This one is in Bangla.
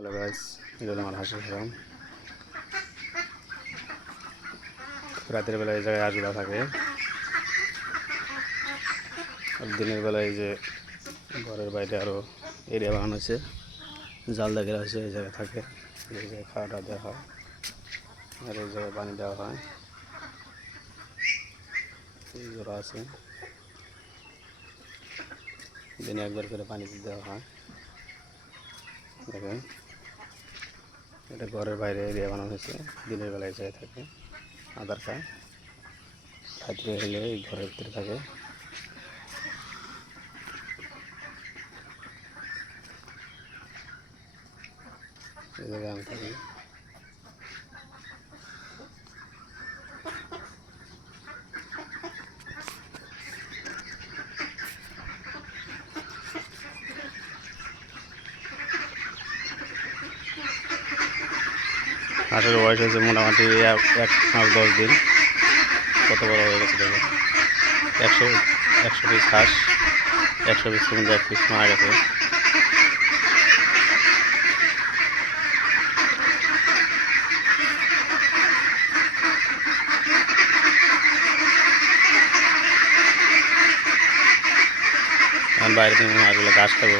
হ্যালো গাইস, এটা হলো আমার হাঁসের ফার্ম। রাতের বেলায় এই জায়গায় হাঁসগুলো থাকে, আর দিনের বেলায় এই যে ঘরের বাইরে আরও এরিয়া বানানো হয়েছে, জাল দেখা আছে, এই জায়গায় থাকে। এই জায়গায় খাওয়াটা দেওয়া হয় আর এই জায়গায় পানি দেওয়া হয়। এই জোড়া আছে, দিনে একবার করে পানি দেওয়া হয়। দেখেন, এটা ঘরের বাইরে এরিয়া বানানো হয়েছে, দিনের বেলায় জায়গায় থাকে, আদার খায়, রাত্রে হলে এই ঘরের ভিতরে থাকে। এই জায়গায় আমি থাকি। হাঁসের বয়স হয়েছে মোটামুটি 1 মাস 10 দিন। কত বড় হয়ে গেছে দেখো, 100 পিস হাঁস, 100 পিস মধ্যে 1 পিস মারা গেছে। বাইরে থেকে হাঁসগুলো ঘাস খাবো।